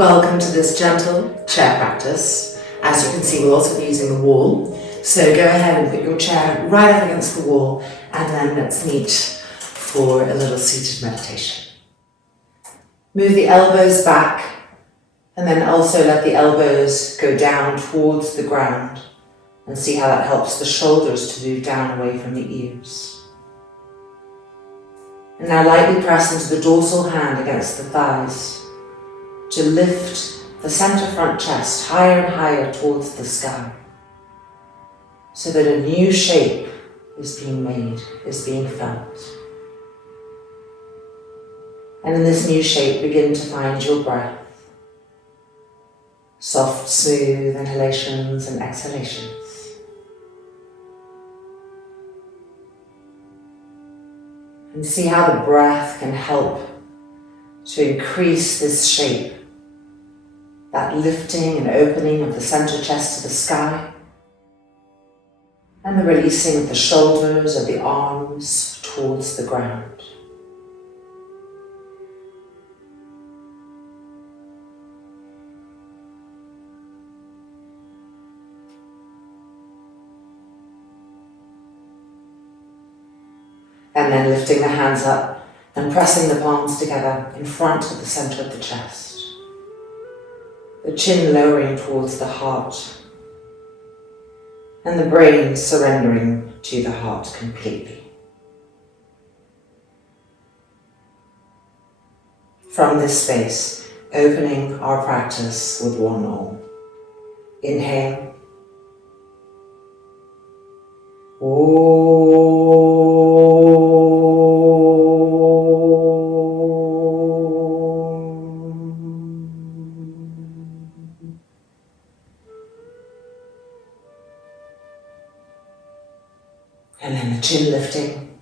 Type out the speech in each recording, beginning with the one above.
Welcome to this gentle chair practice. As you can see, we'll also be using the wall. So go ahead and put your chair right up against the wall, and then let's meet for a little seated meditation. Move the elbows back, and then also let the elbows go down towards the ground, and see how that helps the shoulders to move down away from the ears. And now lightly press into the dorsal hand against the thighs to lift the center front chest higher and higher towards the sky, so that a new shape is being made, is being felt. And in this new shape, begin to find your breath. Soft, smooth inhalations and exhalations. And see how the breath can help to increase this shape, that lifting and opening of the center chest to the sky, and the releasing of the shoulders, of the arms towards the ground. And then lifting the hands up and pressing the palms together in front of the center of the chest. The chin lowering towards the heart, and the brain surrendering to the heart completely. From this space, opening our practice with one Om. Inhale. And then the chin lifting,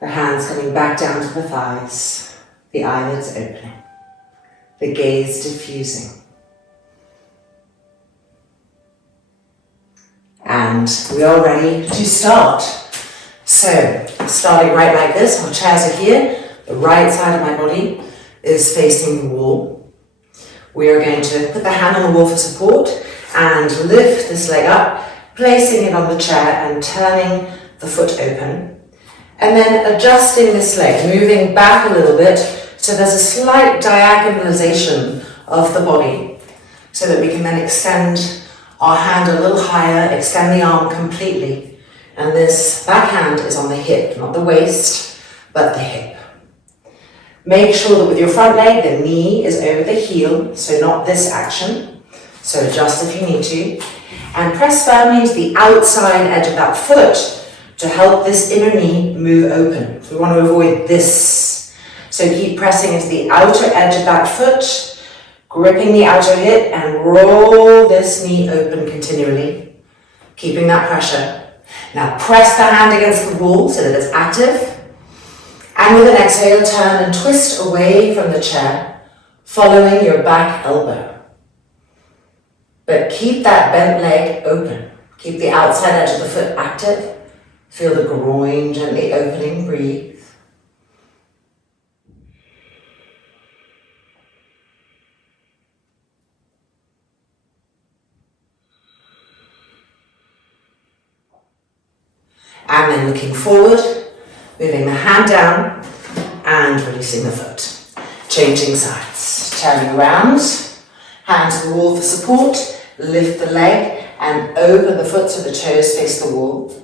the hands coming back down to the thighs, the eyelids opening, the gaze diffusing. And we are ready to start. So, starting right like this, our chairs are here, the right side of my body is facing the wall. We are going to put the hand on the wall for support and lift this leg up, placing it on the chair and turning the foot open. And then adjusting this leg, moving back a little bit so there's a slight diagonalization of the body so that we can then extend our hand a little higher, extend the arm completely. And this back hand is on the hip, not the waist, but the hip. Make sure that with your front leg, the knee is over the heel, so not this action. So adjust if you need to. And press firmly into the outside edge of that foot to help this inner knee move open. So we want to avoid this. So keep pressing into the outer edge of that foot, gripping the outer hip, and roll this knee open continually, keeping that pressure. Now press the hand against the wall so that it's active. And with an exhale, turn and twist away from the chair, following your back elbow. But keep that bent leg open. Keep the outside edge of the foot active. Feel the groin gently opening, breathe. And then looking forward, moving the hand down and releasing the foot. Changing sides, turning around. Hand to the wall for support, lift the leg and open the foot so the toes face the wall.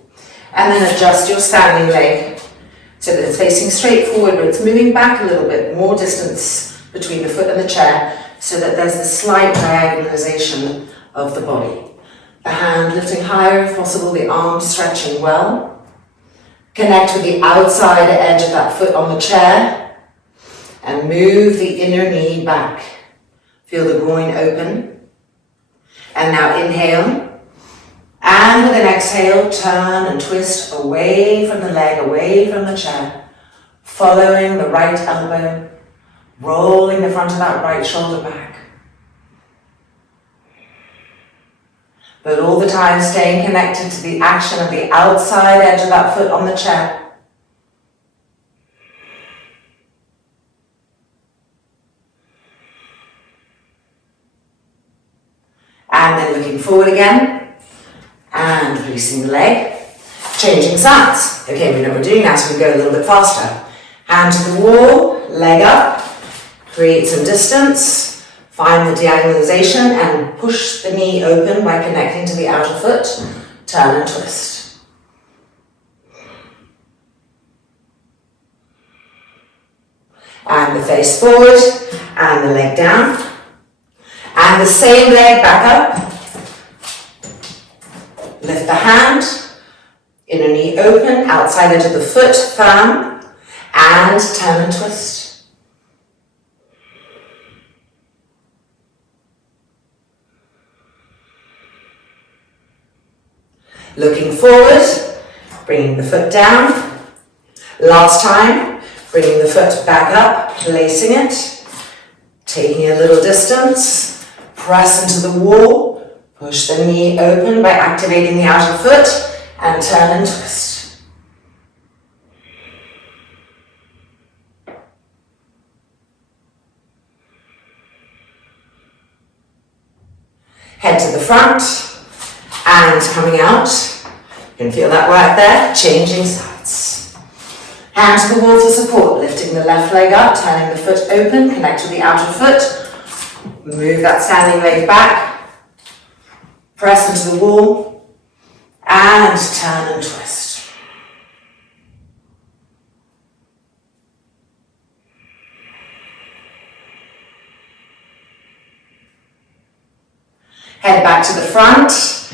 And then adjust your standing leg so that it's facing straight forward, but it's moving back a little bit, more distance between the foot and the chair so that there's this slight diagonalization of the body. The hand lifting higher if possible, the arms stretching well. Connect with the outside edge of that foot on the chair and move the inner knee back. Feel the groin open. And now inhale. And with an exhale, turn and twist away from the leg, away from the chair. Following the right elbow, rolling the front of that right shoulder back. But all the time staying connected to the action of the outside edge of that foot on the chair. And then looking forward again, and releasing the leg, changing sides. Okay, we know what we're doing now, so we go a little bit faster. Hand to the wall, leg up, create some distance, find the diagonalization and push the knee open by connecting to the outer foot, turn and twist. And the face forward, and the leg down. And the same leg back up. Lift the hand, inner knee open, outside edge of the foot, firm, and turn and twist. Looking forward, bringing the foot down. Last time, bringing the foot back up, placing it, taking a little distance, press into the wall, push the knee open by activating the outer foot, and turn and twist. Head to the front, and coming out. You can feel that work there, changing sides. Hand to the wall for support, lifting the left leg up, turning the foot open, connect to the outer foot. Move that standing leg back, press into the wall, and turn and twist. Head back to the front,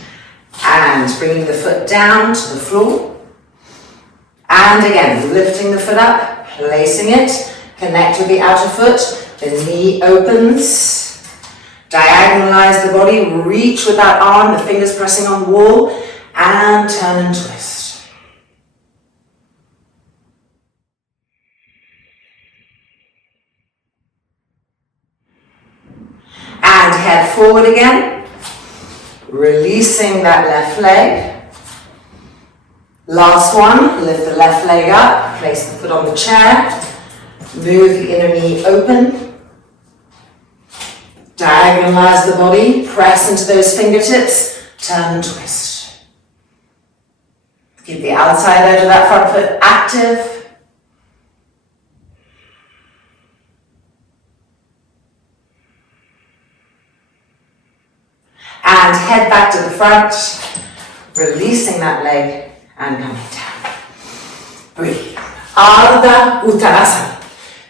and bringing the foot down to the floor. And again, lifting the foot up, placing it, connect with the outer foot, the knee opens, diagonalize the body, reach with that arm, the fingers pressing on the wall, and turn and twist. And head forward again. Releasing that left leg. Last one, lift the left leg up, place the foot on the chair, move the inner knee open, diagonalize the body, press into those fingertips, turn and twist. Keep the outside edge of that front foot active. And head back to the front, releasing that leg and coming down. Breathe. Ardha Uttanasana.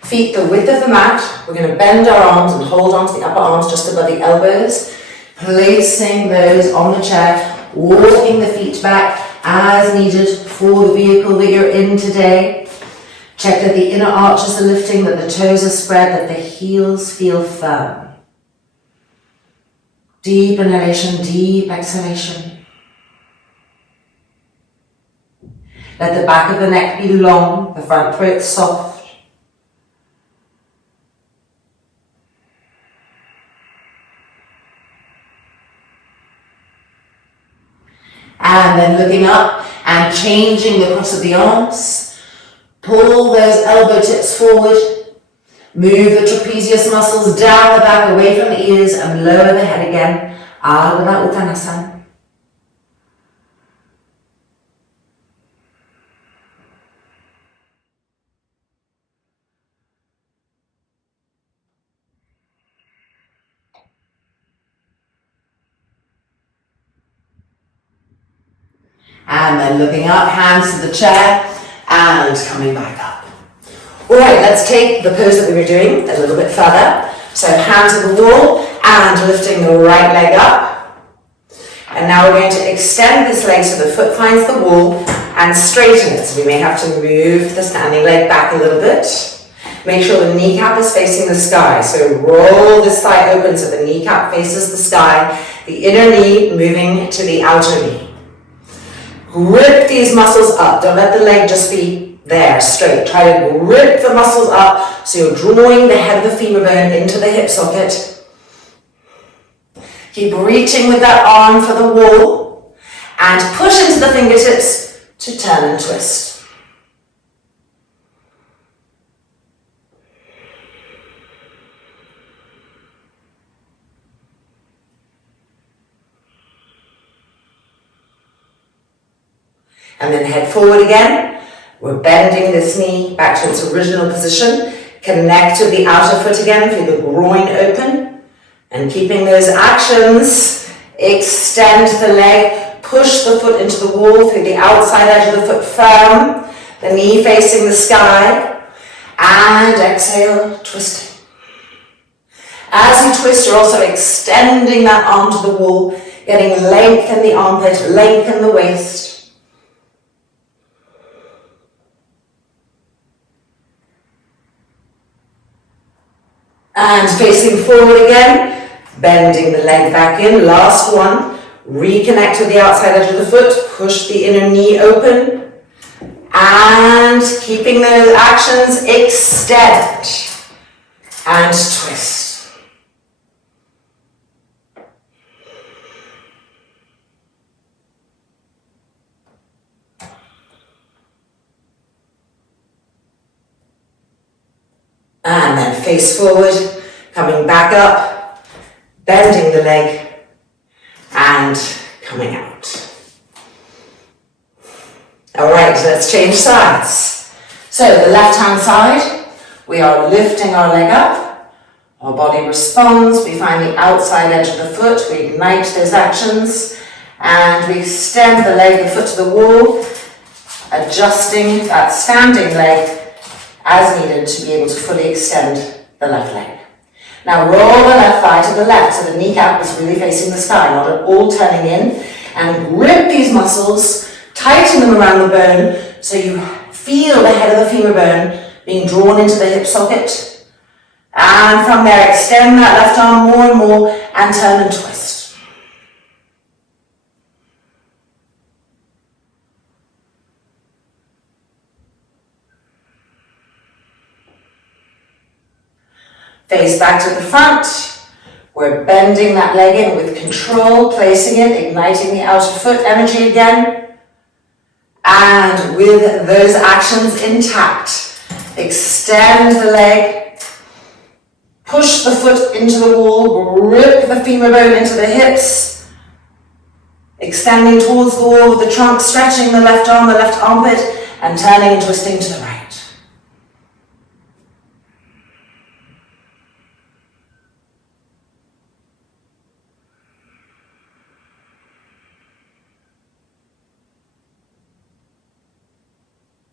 Feet the width of the mat. We're going to bend our arms and hold on to the upper arms just above the elbows. Placing those on the chair, walking the feet back as needed for the vehicle that you're in today. Check that the inner arches are lifting, that the toes are spread, that the heels feel firm. Deep inhalation, deep exhalation. Let the back of the neck be long, the front throat soft. And then looking up and changing the cross of the arms. Pull those elbow tips forward. Move the trapezius muscles down the back, away from the ears, and lower the head again. Ardha Uttanasana. And then looking up, hands to the chair, and coming back up. Alright, let's take the pose that we were doing a little bit further. So hand to the wall, and lifting the right leg up. And now we're going to extend this leg so the foot finds the wall, and straighten it. So we may have to move the standing leg back a little bit. Make sure the kneecap is facing the sky. So roll this thigh open so the kneecap faces the sky, the inner knee moving to the outer knee. Grip these muscles up. Don't let the leg just be there, straight. Try to grip the muscles up so you're drawing the head of the femur bone into the hip socket. Keep reaching with that arm for the wall and push into the fingertips to turn and twist. And then head forward again. We're bending this knee back to its original position. Connect with the outer foot again, feel the groin open. And keeping those actions, extend the leg, push the foot into the wall, through the outside edge of the foot firm, the knee facing the sky, and exhale, twisting. As you twist, you're also extending that arm to the wall, getting length in the armpit, length in the waist. And facing forward again, bending the leg back in, last one. Reconnect with the outside edge of the foot, push the inner knee open, and keeping those actions, extend and twist. And then face forward, coming back up, bending the leg, and coming out. All right, let's change sides. So the left hand side, we are lifting our leg up, our body responds, we find the outside edge of the foot, we ignite those actions, and we extend the leg, the foot to the wall, adjusting that standing leg as needed to be able to fully extend the left leg. Now roll the left thigh to the left so the kneecap is really facing the sky, not at all turning in, and grip these muscles, tighten them around the bone so you feel the head of the femur bone being drawn into the hip socket. And from there extend that left arm more and more and turn and twist. Face back to the front. We're bending that leg in with control, placing it, igniting the outer foot energy again. And with those actions intact, extend the leg, push the foot into the wall, grip the femur bone into the hips, extending towards the wall with the trunk, stretching the left arm, the left armpit, and turning and twisting to the right.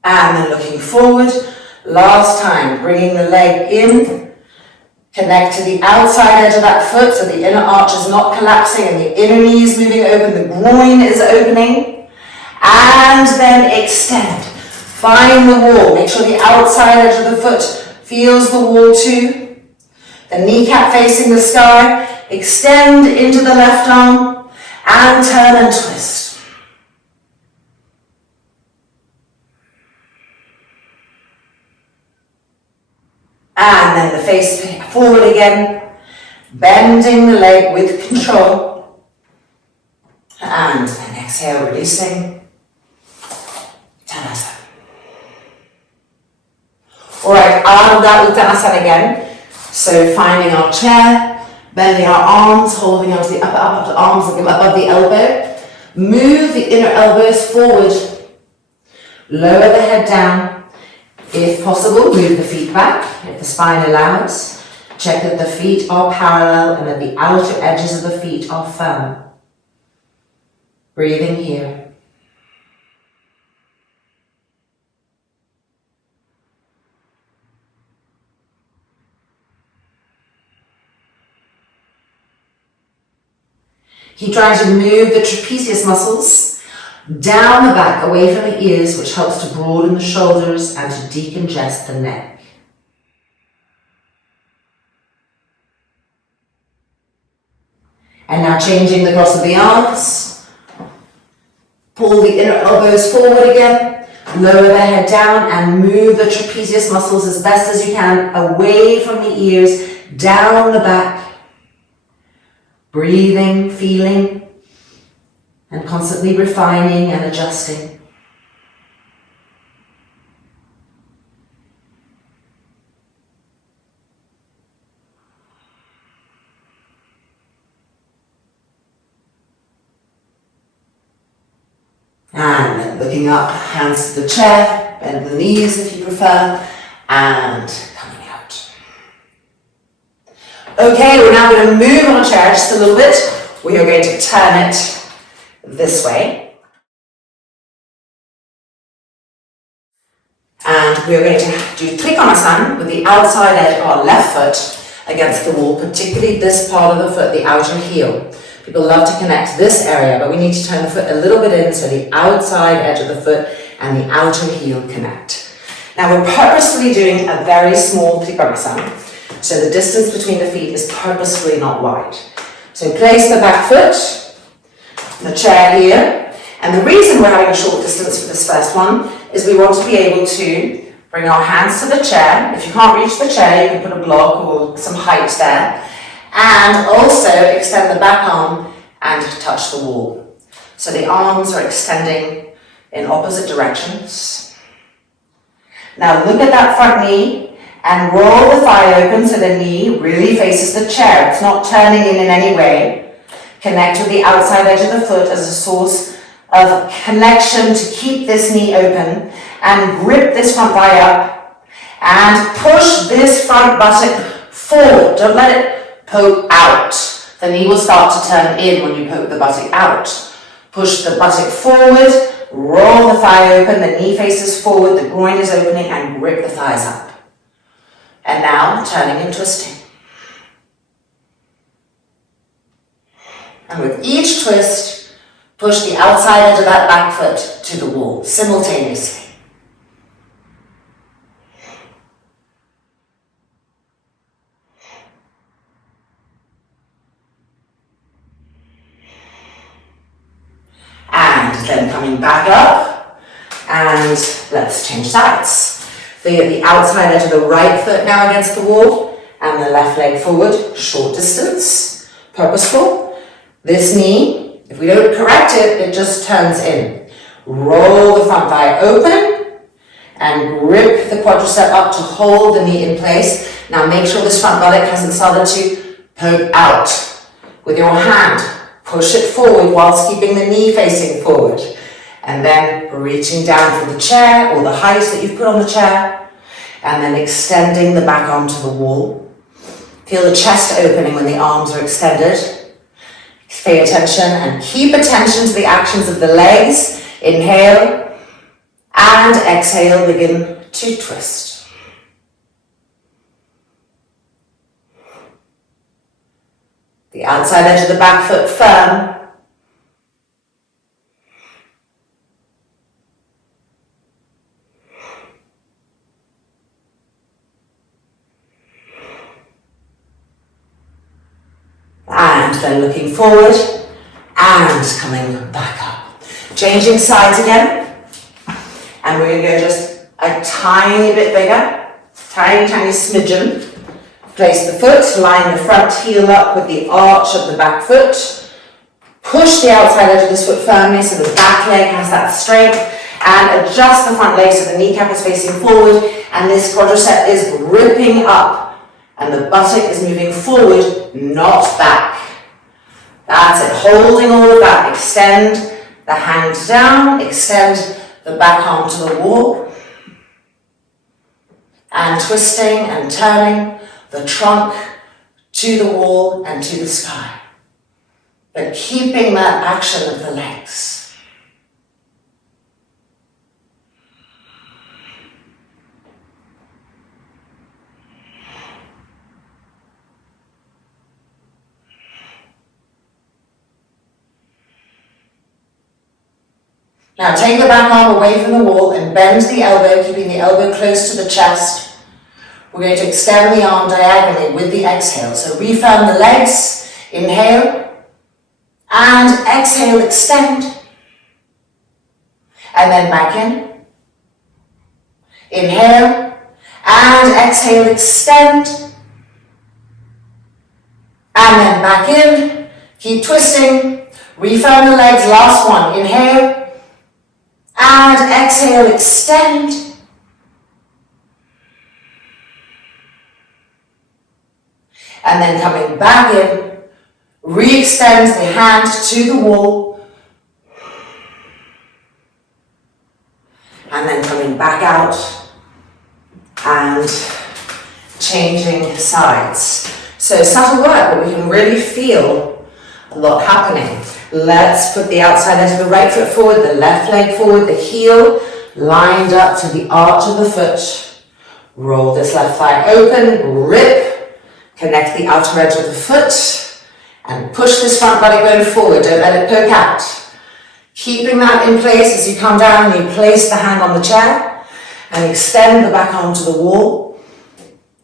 And then looking forward, last time, bringing the leg in, connect to the outside edge of that foot so the inner arch is not collapsing and the inner knee is moving open, the groin is opening, and then extend. Find the wall, make sure the outside edge of the foot feels the wall too. The kneecap facing the sky, extend into the left arm, and turn and twist. And then the face forward again, bending the leg with control. And then exhale, releasing. Uttanasana. Alright, out of that Uttanasana again. So finding our chair, bending our arms, holding onto the upper arms above the elbow. Move the inner elbows forward. Lower the head down. If possible, move the feet back, if the spine allows. Check that the feet are parallel and that the outer edges of the feet are firm. Breathing here. Keep trying to move the trapezius muscles down the back, away from the ears, which helps to broaden the shoulders and to decongest the neck. And now changing the cross of the arms. Pull the inner elbows forward again. Lower the head down and move the trapezius muscles as best as you can away from the ears, down the back. Breathing, feeling, and constantly refining and adjusting. And then looking up, hands to the chair, bend the knees if you prefer, and coming out. Okay, we're now going to move on a chair just a little bit. We are going to turn it this way. And we are going to do Trikonasana with the outside edge of our left foot against the wall, particularly this part of the foot, the outer heel. People love to connect this area, but we need to turn the foot a little bit in so the outside edge of the foot and the outer heel connect. Now we're purposefully doing a very small Trikonasana, so the distance between the feet is purposefully not wide. So place the back foot, the chair here, and the reason we're having a short distance for this first one is we want to be able to bring our hands to the chair. If you can't reach the chair, you can put a block or some height there. And also extend the back arm and touch the wall. So the arms are extending in opposite directions. Now look at that front knee and roll the thigh open so the knee really faces the chair. It's not turning in any way. Connect with the outside edge of the foot as a source of connection to keep this knee open, and grip this front thigh up and push this front buttock forward. Don't let it poke out. The knee will start to turn in when you poke the buttock out. Push the buttock forward, roll the thigh open, the knee faces forward, the groin is opening, and grip the thighs up. And now turning and twisting. And with each twist, push the outside edge of that back foot to the wall simultaneously. And then coming back up, and let's change sides. The outside edge of the right foot now against the wall, and the left leg forward, short distance, purposeful. This knee, if we don't correct it, it just turns in. Roll the front thigh open and grip the quadricep up to hold the knee in place. Now make sure this front buttock hasn't started to poke out. With your hand, push it forward whilst keeping the knee facing forward. And then reaching down for the chair or the height that you've put on the chair. And then extending the back arm to the wall. Feel the chest opening when the arms are extended. Pay attention and keep attention to the actions of the legs. Inhale and exhale, begin to twist. The outside edge of the back foot firm. And then looking forward and coming back up. Changing sides again. And we're going to go just a tiny bit bigger. Tiny smidgen. Place the foot, line the front heel up with the arch of the back foot. Push the outside edge of this foot firmly so the back leg has that strength. And adjust the front leg so the kneecap is facing forward and this quadricep is gripping up. And the buttock is moving forward, not back. That's it, holding all of that. Extend the hand down, extend the back arm to the wall. And twisting and turning the trunk to the wall and to the sky. But keeping that action of the legs. Now take the back arm away from the wall and bend the elbow, keeping the elbow close to the chest. We're going to extend the arm diagonally with the exhale. So refirm the legs, inhale, and exhale, extend. And then back in. Inhale, and exhale, extend. And then back in, keep twisting. Refirm the legs, last one, inhale. And exhale, extend. And then coming back in, re-extend the hand to the wall. and changing sides. So subtle work, but we can really feel a lot happening. Let's put the outside edge of the right foot forward, the left leg forward, the heel lined up to the arch of the foot. Roll this left thigh open, grip, connect the outer edge of the foot, and push this front body bone forward. Don't let it poke out. Keeping that in place as you come down, you place the hand on the chair and extend the back arm to the wall.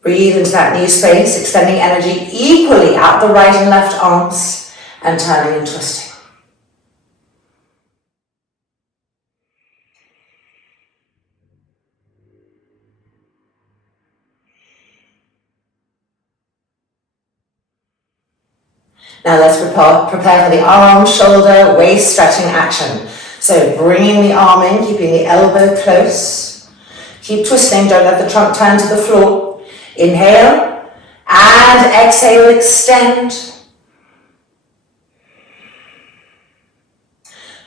Breathe into that knee space, extending energy equally out the right and left arms and turning and twisting. Now let's prepare for the arm, shoulder, waist stretching action. So bringing the arm in, keeping the elbow close. Keep twisting, don't let the trunk turn to the floor. Inhale and exhale, extend.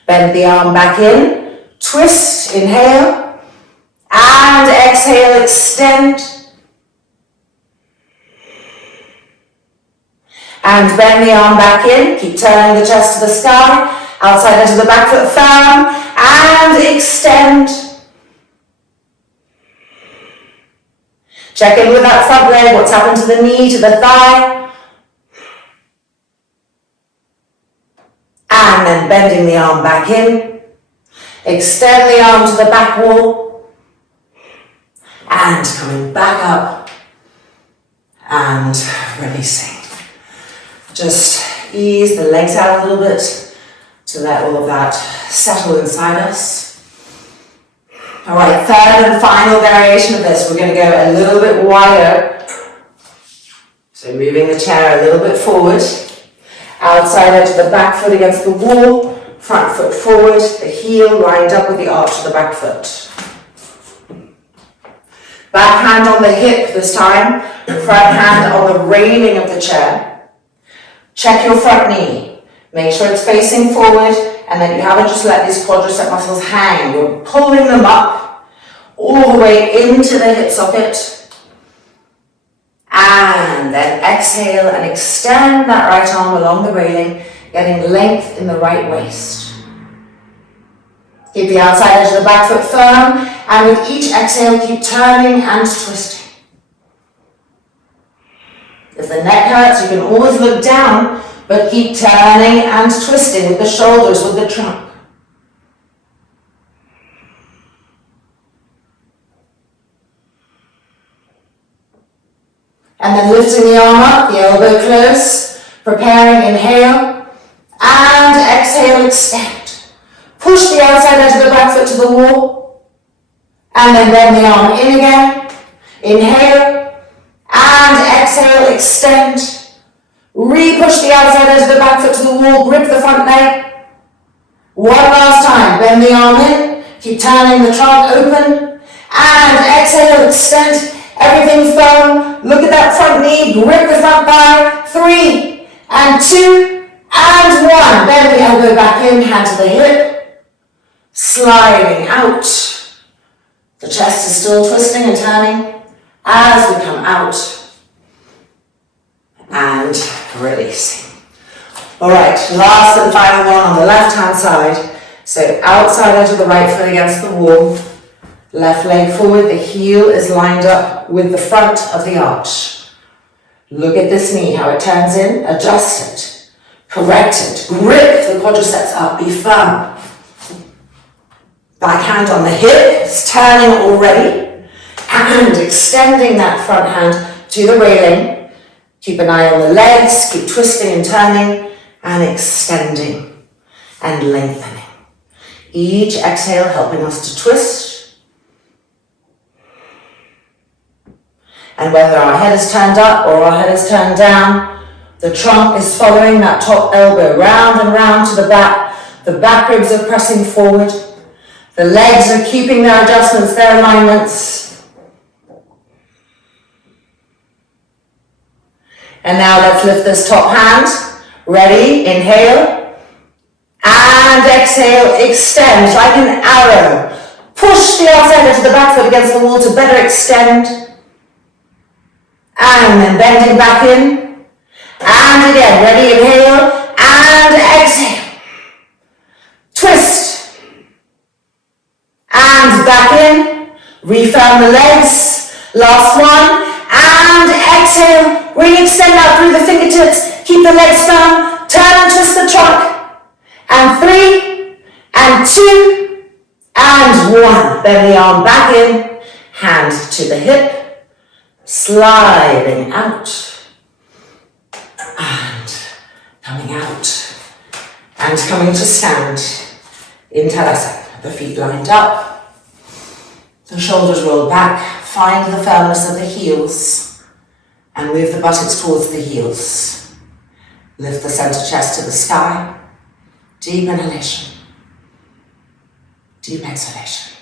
Bend the arm back in, twist, inhale and exhale, extend. And bend the arm back in, keep turning the chest to the sky, outside edge of the back foot firm, and extend. Check in with that front leg, what's happened to the knee, to the thigh. And then bending the arm back in, extend the arm to the back wall, and coming back up, and releasing. Just ease the legs out a little bit to let all of that settle inside us. All right, third and final variation of this. We're going to go a little bit wider. So moving the chair a little bit forward. Outside edge of the back foot against the wall. Front foot forward. The heel lined up with the arch of the back foot. Back hand on the hip this time. Front hand on the railing of the chair. Check your front knee. Make sure it's facing forward and that you haven't just let these quadricep muscles hang. You're pulling them up all the way into the hip socket. And then exhale and extend that right arm along the railing, getting length in the right waist. Keep the outside edge of the back foot firm, and with each exhale, keep turning and twisting. If the neck hurts, you can always look down, but keep turning and twisting with the shoulders, with the trunk. And then lifting the arm up, the elbow close, preparing, inhale, and exhale, extend. Push the outside edge of the back foot to the wall, and then bend the arm in again. Inhale, and exhale, extend. Re-push the outside edge of the back foot to the wall, grip the front leg. One last time, bend the arm in, keep turning the trunk open, and exhale, extend. Everything firm, look at that front knee, grip the front thigh. 3, and 2, and 1. Bend the elbow back in, hand to the hip. Sliding out. The chest is still twisting and turning as we come out. And releasing. All right, last and final one on the left hand side. So outside edge of the right foot against the wall. Left leg forward, the heel is lined up with the front of the arch. Look at this knee, how it turns in, adjust it, correct it, grip the quadriceps up, be firm. Back hand on the hip, it's turning already, and extending that front hand to the railing. Keep an eye on the legs, keep twisting and turning, and extending and lengthening. Each exhale helping us to twist. And whether our head is turned up or our head is turned down, the trunk is following that top elbow round and round to the back. The back ribs are pressing forward. The legs are keeping their adjustments, their alignments. And now let's lift this top hand. Ready? Inhale. And exhale, extend like an arrow. Push the outside edge of the back foot against the wall to better extend. And then bending back in. And again, ready, inhale, and exhale. Twist. And back in. Refirm the legs. Last one. And exhale. Re-extend out through the fingertips. Keep the legs firm. Turn and twist the trunk. And 3, and 2, and 1. Bend the arm back in. Hand to the hip. Sliding out. And coming out. And coming to stand in Tadasana. The feet lined up. The shoulders rolled back. Find the firmness of the heels. And move the buttocks towards the heels. Lift the center chest to the sky. Deep inhalation. Deep exhalation.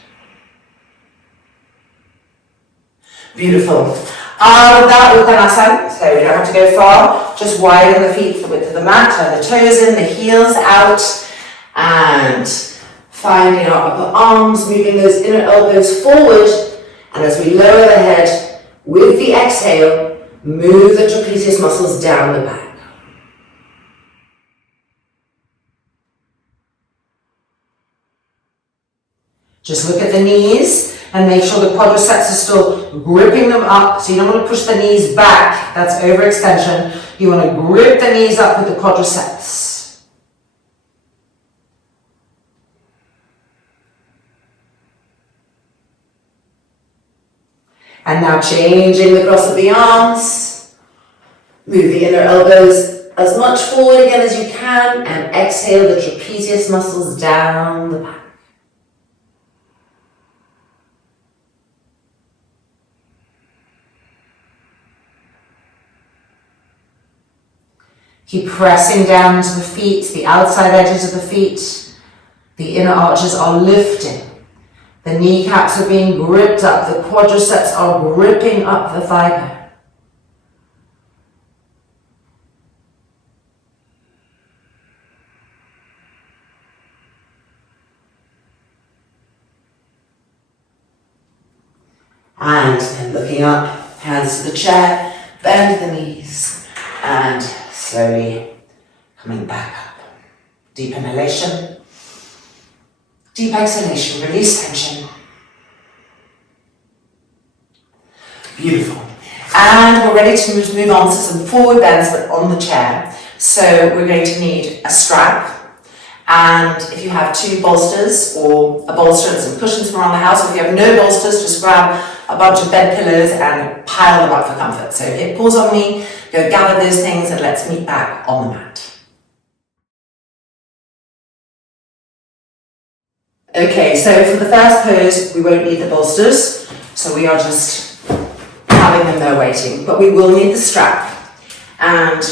Beautiful. Out of that, Uttanasana. So we don't have to go far. Just widen the feet the width of the mat. Turn the toes in, the heels out. And finding our upper arms, moving those inner elbows forward. And as we lower the head, with the exhale, move the trapezius muscles down the back. Just look at the knees and make sure the quadriceps are still gripping them up. So you don't want to push the knees back, that's overextension. You want to grip the knees up with the quadriceps. And now changing the cross of the arms. Move the inner elbows as much forward again as you can and exhale the trapezius muscles down the back. Keep pressing down into the feet, the outside edges of the feet. The inner arches are lifting. The kneecaps are being gripped up. The quadriceps are gripping up the thigh bone. And then looking up, hands to the chair, bend the knees, and slowly coming back up. Deep inhalation. Deep exhalation. Release tension. Beautiful. And we're ready to move on to some forward bends, but on the chair. So we're going to need a strap. And if you have 2 bolsters or a bolster and some cushions from around the house, or if you have no bolsters, just grab a bunch of bed pillows and pile them up for comfort. So hit pause on me, go gather those things, and let's meet back on the mat. Okay, so for the first pose, we won't need the bolsters, so we are just having them there waiting, but we will need the strap. And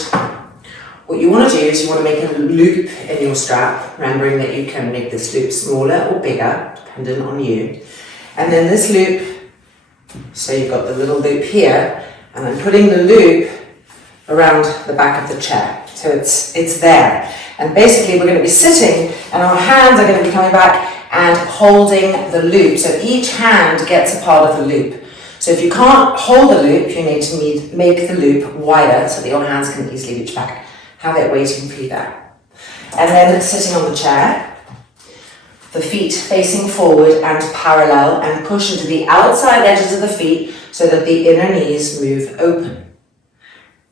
what you want to do is you want to make a loop in your strap, remembering that you can make this loop smaller or bigger, depending on you. And then this loop, so you've got the little loop here, and then putting the loop around the back of the chair. So it's there. And basically we're going to be sitting and our hands are going to be coming back and holding the loop. So each hand gets a part of the loop. So if you can't hold the loop, you need to make the loop wider so that your hands can easily reach back. Have it waiting for you there. And then sitting on the chair, the feet facing forward and parallel, and push into the outside edges of the feet so that the inner knees move open.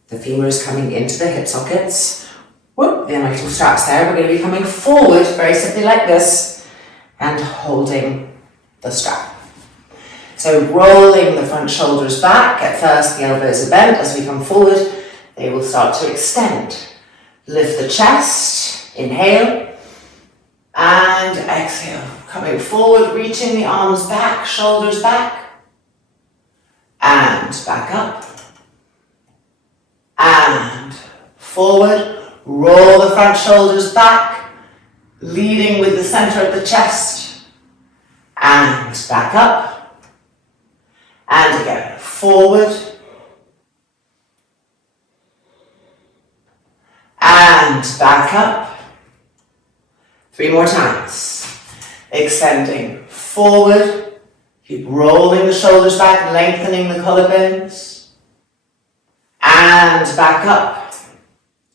The femur is coming into the hip sockets. Whoop, the little straps there. We're going to be coming forward very simply like this and holding the strap. So rolling the front shoulders back. At first the elbows are bent. As we come forward, they will start to extend. Lift the chest, inhale, and exhale. Coming forward, reaching the arms back, shoulders back, and back up, and forward. Roll the front shoulders back, leading with the center of the chest, and back up, and again, forward, and back up. 3 more times. Extending forward. Keep rolling the shoulders back, lengthening the collarbones. And back up.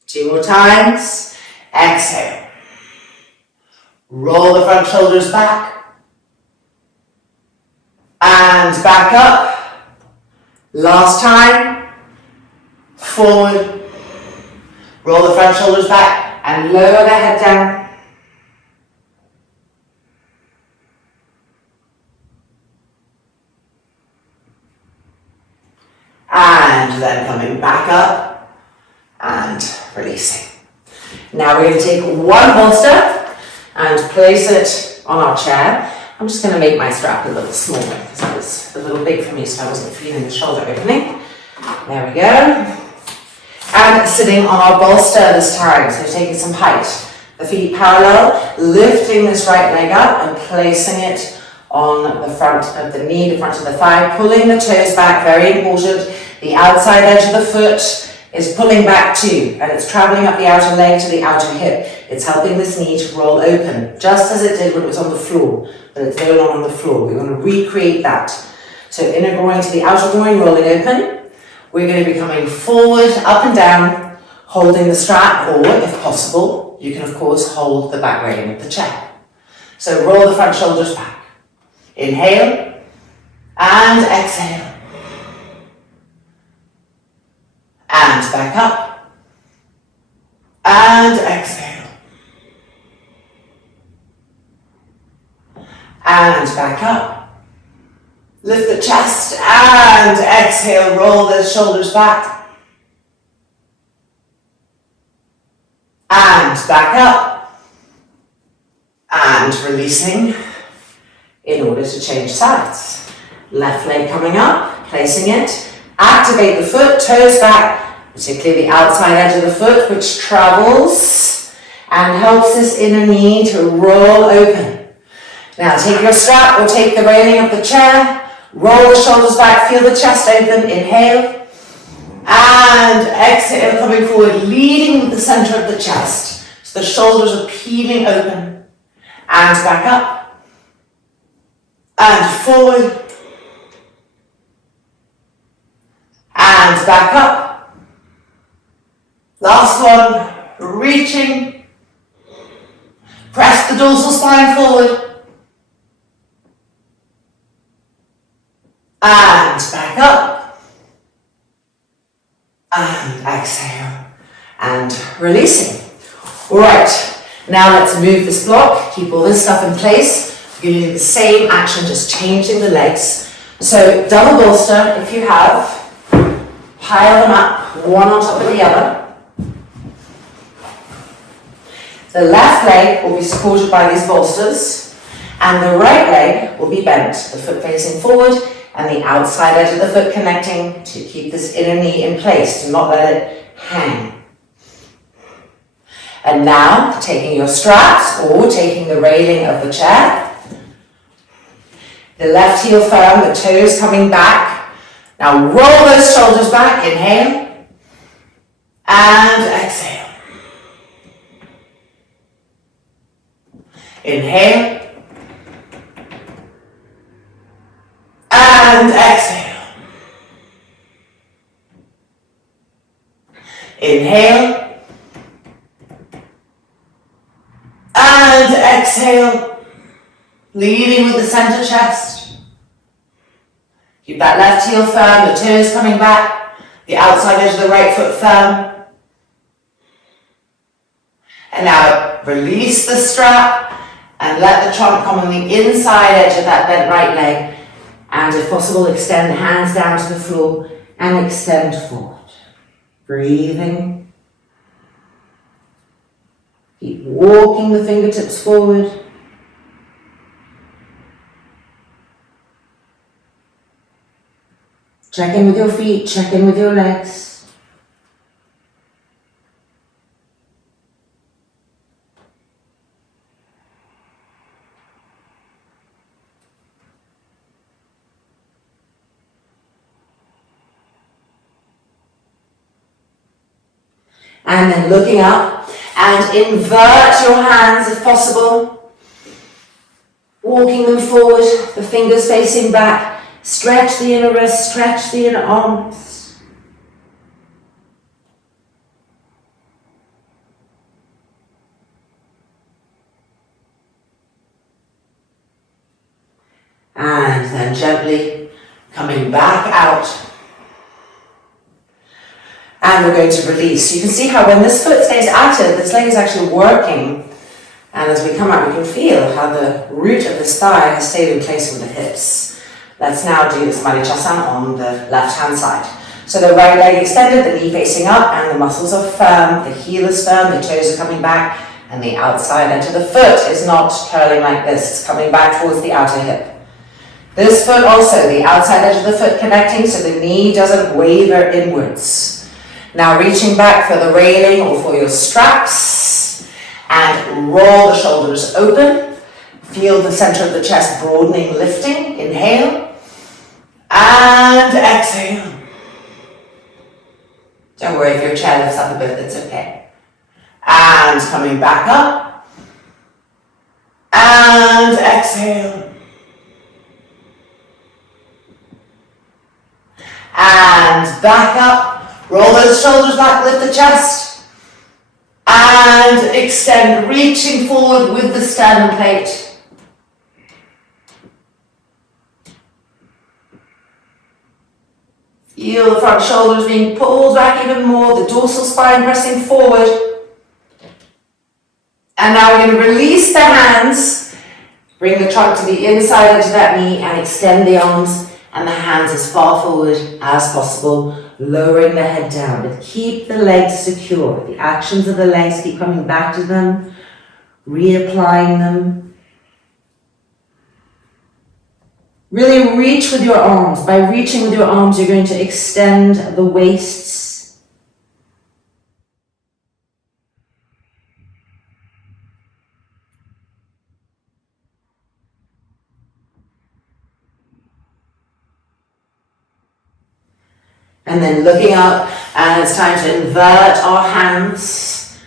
2 more times. Exhale. Roll the front shoulders back. And back up. Last time. Forward. Roll the front shoulders back and lower the head down. And then coming back up and releasing. Now we're going to take one bolster and place it on our chair. I'm just going to make my strap a little smaller because that was a little big for me, so I wasn't feeling the shoulder opening. There we go. And sitting on our bolster this time, so taking some height. The feet parallel, lifting this right leg up and placing it on the front of the knee, the front of the thigh, pulling the toes back, very important. The outside edge of the foot is pulling back too, and it's traveling up the outer leg to the outer hip. It's helping this knee to roll open, just as it did when it was on the floor, but it's no longer on the floor. We're going to recreate that. So inner groin to the outer groin, rolling open. We're going to be coming forward, up and down, holding the strap, or if possible, you can of course hold the back railing of the chair. So roll the front shoulders back. Inhale and exhale. And back up. And exhale. And back up. Lift the chest and exhale. Roll the shoulders back. And back up. And releasing in order to change sides. Left leg coming up, placing it. Activate the foot, toes back, particularly the outside edge of the foot, which travels and helps this inner knee to roll open. Now take your strap or take the railing of the chair, roll the shoulders back, feel the chest open, inhale, and exhale, coming forward, leading with the center of the chest. So the shoulders are peeling open, and back up, and forward, and back up. Last one, reaching. Press the dorsal spine forward. And back up. And exhale. And releasing. All right, now let's move this block. Keep all this stuff in place. You're going to do the same action, just changing the legs. So double bolster, if you have. Pile them up, one on top of the other. The left leg will be supported by these bolsters, and the right leg will be bent, the foot facing forward, and the outside edge of the foot connecting to keep this inner knee in place, to not let it hang. And now, taking your straps, or taking the railing of the chair, the left heel firm, the toes coming back. Now roll those shoulders back, inhale, and exhale. Inhale, and exhale. Inhale, and exhale, leading with the center chest. Keep that left heel firm, the toes coming back, the outside edge of the right foot firm. And now release the strap and let the trunk come on the inside edge of that bent right leg. And if possible, extend the hands down to the floor and extend forward. Breathing. Keep walking the fingertips forward. Check in with your feet, check in with your legs. And then looking up and invert your hands if possible. Walking them forward, the fingers facing back. Stretch the inner wrists, stretch the inner arms. And then gently coming back out. And we're going to release. You can see how when this foot stays active, this leg is actually working. And as we come out, we can feel how the root of this thigh has stayed in place with the hips. Let's now do this Marichasana on the left-hand side. So the right leg extended, the knee facing up, and the muscles are firm, the heel is firm, the toes are coming back, and the outside edge of the foot is not curling like this. It's coming back towards the outer hip. This foot also, the outside edge of the foot connecting so the knee doesn't waver inwards. Now reaching back for the railing or for your straps, and roll the shoulders open. Feel the center of the chest broadening, lifting. Inhale, and exhale. Don't worry if your chair lifts up a bit, that's okay. And coming back up. And exhale. And back up. Roll those shoulders back, lift the chest. And extend, reaching forward with the sternum plate. Feel the front shoulders being pulled back even more, the dorsal spine pressing forward. And now we're going to release the hands, bring the trunk to the inside edge of that knee and extend the arms and the hands as far forward as possible, lowering the head down. But keep the legs secure. The actions of the legs, keep coming back to them, reapplying them. Really reach with your arms. By reaching with your arms, you're going to extend the waists. And then looking up, and it's time to invert our hands.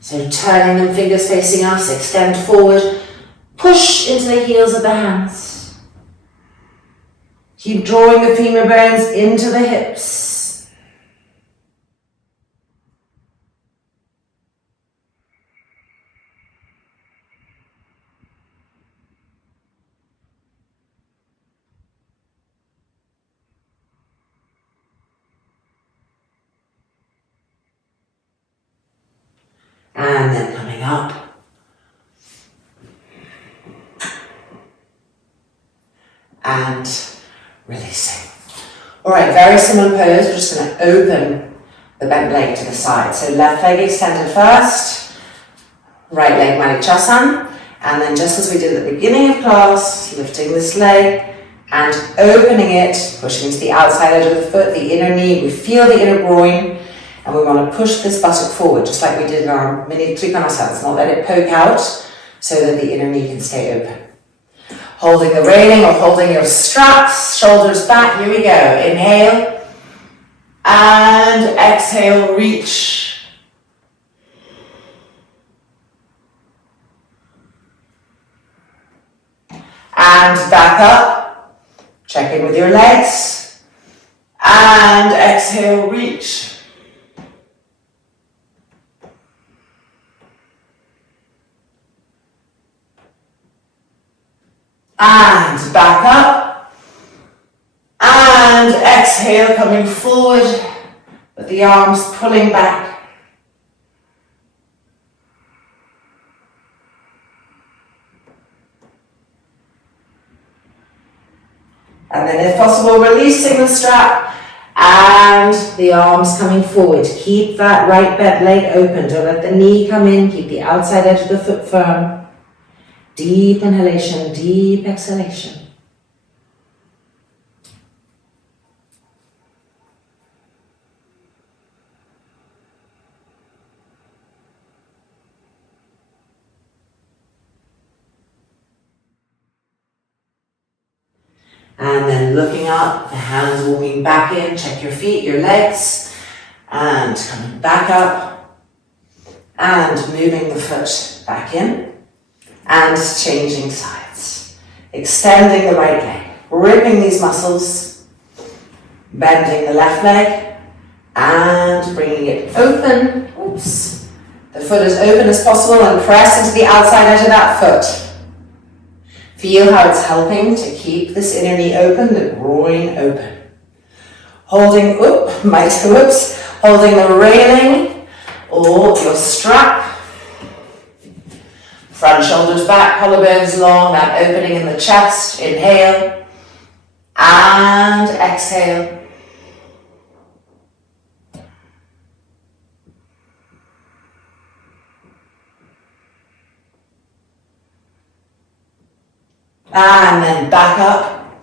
So turning them, fingers facing us, extend forward, push into the heels of the hands. Keep drawing the femur bones into the hips. And then coming up. And releasing. All right, very similar pose. We're just going to open the bent leg to the side. So left leg extended first, right leg Marichasana, and then just as we did at the beginning of class, lifting this leg and opening it, pushing to the outside edge of the foot, the inner knee. We feel the inner groin, and we want to push this buttock forward, just like we did in our mini Trikonasana. Not let it poke out, so that the inner knee can stay open. Holding the railing or holding your straps, shoulders back, here we go. Inhale, and exhale, reach. And back up, check in with your legs, and exhale, reach. And back up, and exhale, coming forward with the arms pulling back. And then if possible, releasing the strap and the arms coming forward. Keep that right bent leg open, don't let the knee come in, keep the outside edge of the foot firm. Deep inhalation, deep exhalation. And then looking up, the hands walking back in, check your feet, your legs, and coming back up, and moving the foot back in. And changing sides. Extending the right leg, ripping these muscles, bending the left leg, and bringing it open. Oops. The foot as open as possible and press into the outside edge of that foot. Feel how it's helping to keep this inner knee open, the groin open. Holding, holding the railing or your strap. Front shoulders back, collarbones long, that opening in the chest. Inhale and exhale. And then back up.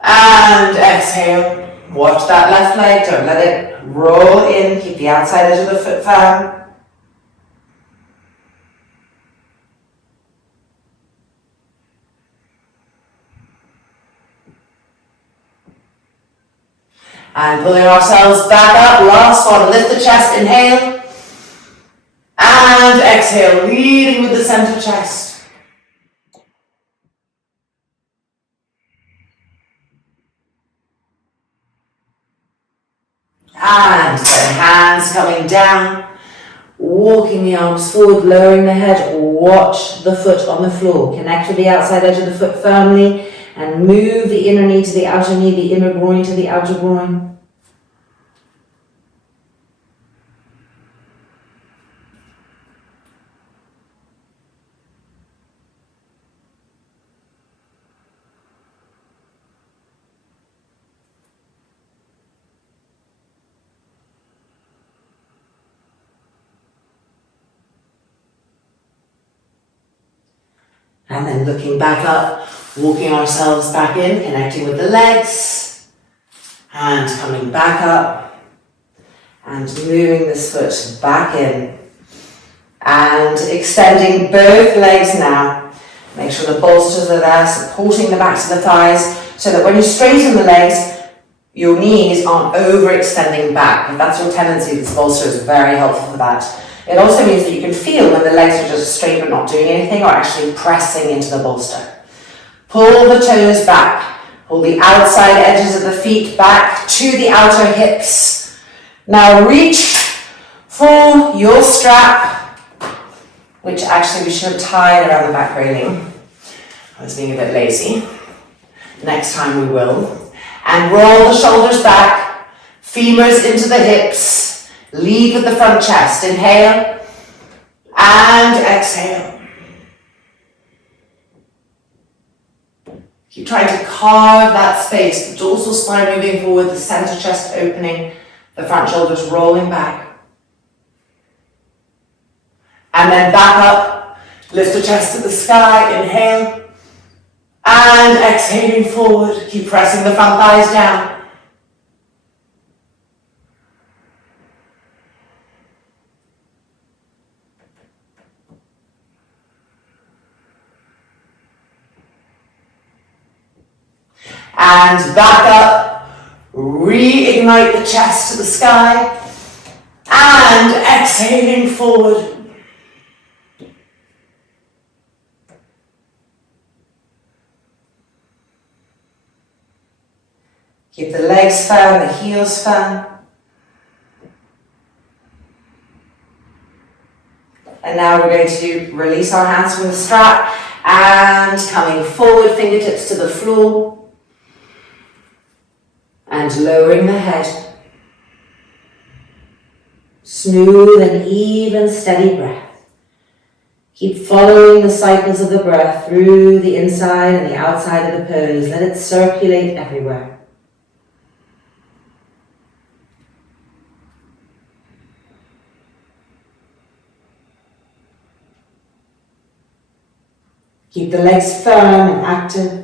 And exhale. Watch that left leg, don't let it roll in. Keep the outside edge of the foot firm. And pulling ourselves back up. Last one, lift the chest, inhale. And exhale, leading with the center chest. And then hands coming down, walking the arms forward, lowering the head, watch the foot on the floor. Connect with the outside edge of the foot firmly and move the inner knee to the outer knee, the inner groin to the outer groin. And then looking back up, walking ourselves back in, connecting with the legs, and coming back up, and moving this foot back in, and extending both legs now. Make sure the bolsters are there, supporting the backs of the thighs, so that when you straighten the legs, your knees aren't overextending back. If that's your tendency, this bolster is very helpful for that. It also means that you can feel when the legs are just straight but not doing anything, or actually pressing into the bolster. Pull the toes back. Pull the outside edges of the feet back to the outer hips. Now reach for your strap, which actually we should have tied around the back railing. I was being a bit lazy. Next time we will. And roll the shoulders back, femurs into the hips. Lead with the front chest. Inhale and exhale. Keep trying to carve that space. The dorsal spine moving forward, the center chest opening, the front shoulders rolling back. And then back up. Lift the chest to the sky. Inhale and exhaling forward. Keep pressing the front thighs down. And back up, reignite the chest to the sky, and exhaling forward. Keep the legs firm, the heels firm. And now we're going to release our hands from the strap and coming forward, fingertips to the floor. And lowering the head. Smooth and even steady breath. Keep following the cycles of the breath through the inside and the outside of the pose. Let it circulate everywhere. Keep the legs firm and active.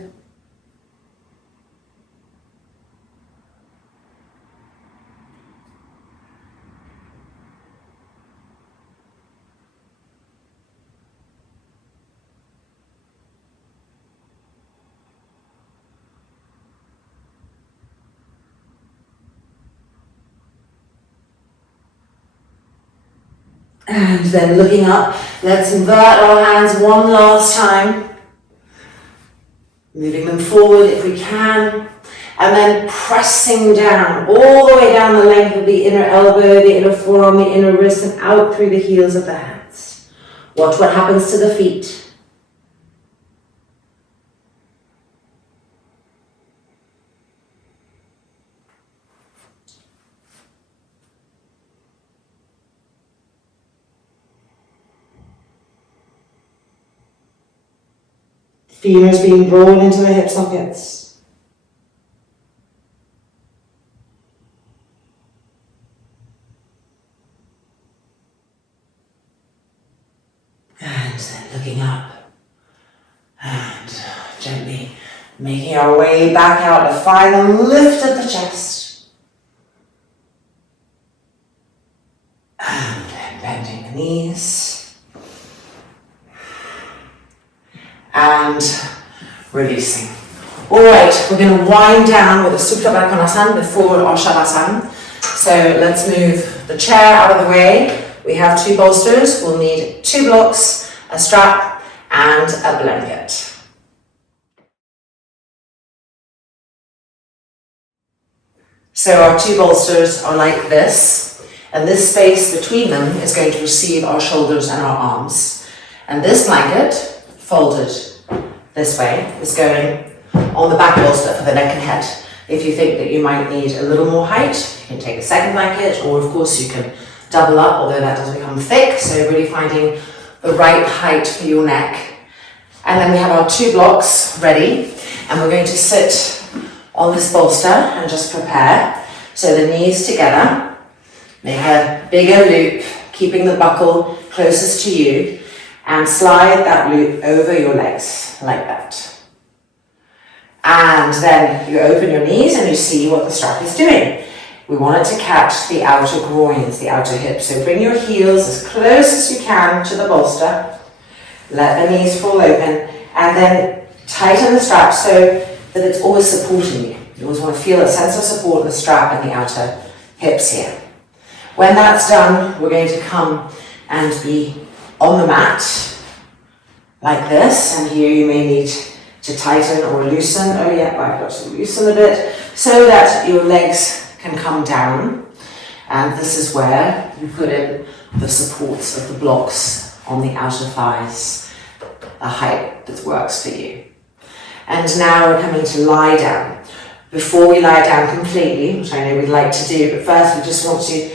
And then looking up, let's invert our hands one last time. Moving them forward if we can. And then pressing down, all the way down the length of the inner elbow, the inner forearm, the inner wrist, and out through the heels of the hands. Watch what happens to the feet. Femurs being drawn into the hip sockets. And then looking up and gently making our way back out, a final lift of the chest. And then bending the knees. And releasing. Alright, we're going to wind down with a Supta Konasana before our Shavasana. So let's move the chair out of the way. We have 2 bolsters. We'll need 2 blocks, a strap, and a blanket. So our 2 bolsters are like this, and this space between them is going to receive our shoulders and our arms. And this blanket, folded this way, is going on the back bolster for the neck and head. If you think that you might need a little more height, you can take a second blanket, or of course you can double up, although that does become thick, so really finding the right height for your neck. And then we have our 2 blocks ready, and we're going to sit on this bolster and just prepare. So the knees together, make a bigger loop, keeping the buckle closest to you, and slide that loop over your legs, like that. And then you open your knees and you see what the strap is doing. We want it to catch the outer groins, the outer hips. So bring your heels as close as you can to the bolster. Let the knees fall open, and then tighten the strap so that it's always supporting you. You always want to feel a sense of support in the strap and the outer hips here. When that's done, we're going to come and be on the mat, like this, and here you may need to tighten or loosen. Oh yeah, I've got to loosen a bit, so that your legs can come down. And this is where you put in the supports of the blocks on the outer thighs, a height that works for you. And now we're coming to lie down. Before we lie down completely, which I know we'd like to do, but first we just want to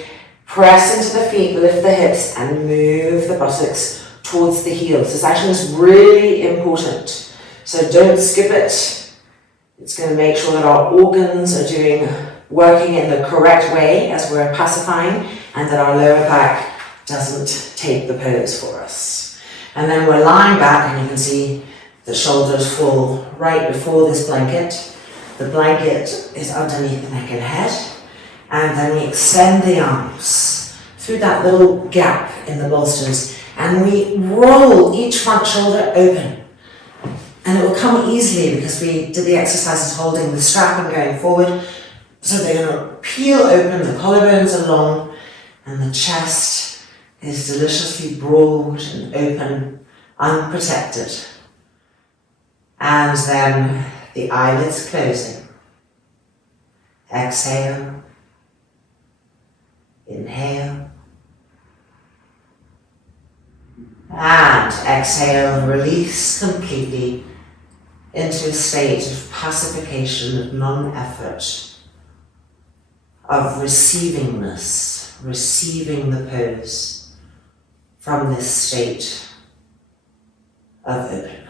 press into the feet, lift the hips, and move the buttocks towards the heels. This action is really important, so don't skip it. It's going to make sure that our organs are working in the correct way as we're pacifying, and that our lower back doesn't take the pose for us. And then we're lying back, and you can see the shoulders fall right before this blanket. The blanket is underneath the neck and head. And then we extend the arms through that little gap in the bolsters, and we roll each front shoulder open. And it will come easily because we did the exercises holding the strap and going forward. So they're going to peel open, the collarbones are long, and the chest is deliciously broad and open, unprotected. And then the eyelids closing. Exhale. Inhale. And exhale, release completely into a state of pacification, of non-effort, of receivingness, receiving the pose from this state of openness.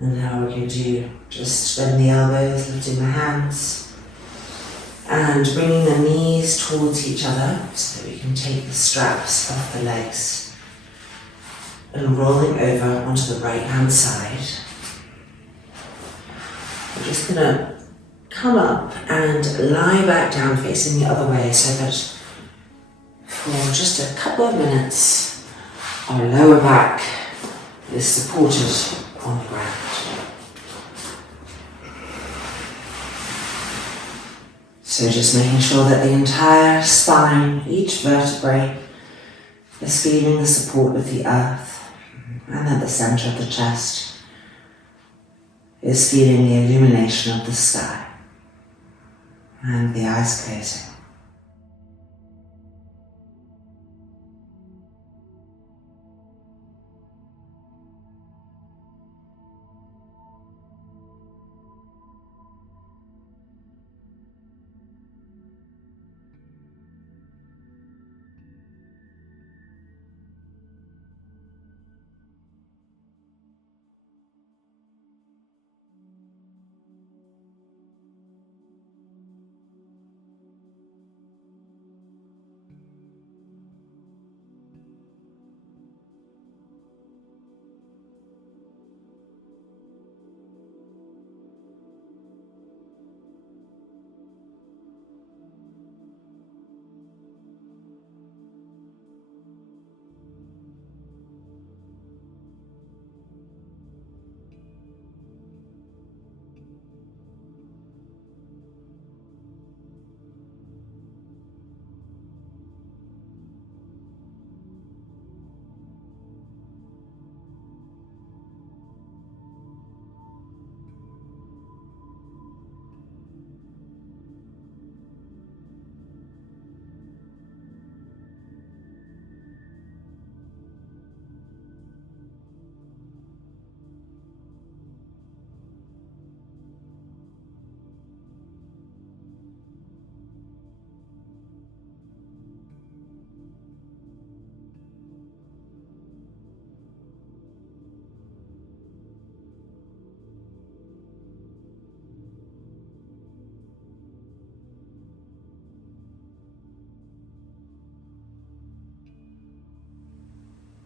And now we're going to just bend the elbows, lifting the hands, and bringing the knees towards each other so that we can take the straps off the legs, and rolling over onto the right hand side. We're just going to come up and lie back down facing the other way so that for just a couple of minutes our lower back is supported on the ground. So just making sure that the entire spine, each vertebrae, is feeling the support of the earth, and at the center of the chest is feeling the illumination of the sky, and the eyes closing.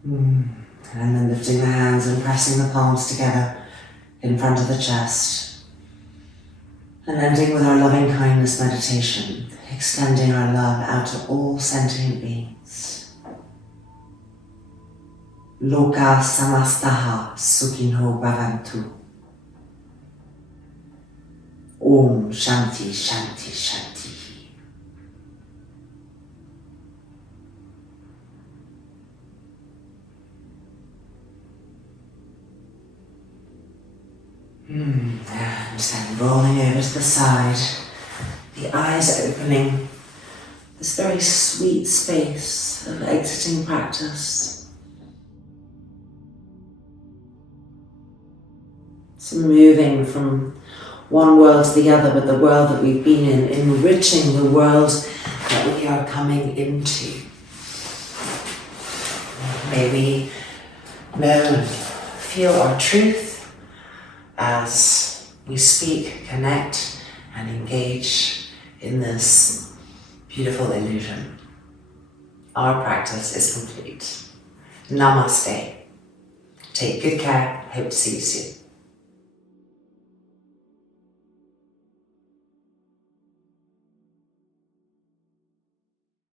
And then lifting the hands and pressing the palms together in front of the chest. And ending with our loving kindness meditation, extending our love out to all sentient beings. Loka samastaha sukhinho bhavantu. Om Shanti Shanti Shanti. And then rolling over to the side, the eyes opening, this very sweet space of exiting practice. So moving from one world to the other, but the world that we've been in, enriching the world that we are coming into. May we know and feel our truth as we speak, connect, and engage in this beautiful illusion. Our practice is complete. Namaste. Take good care. Hope to see you soon.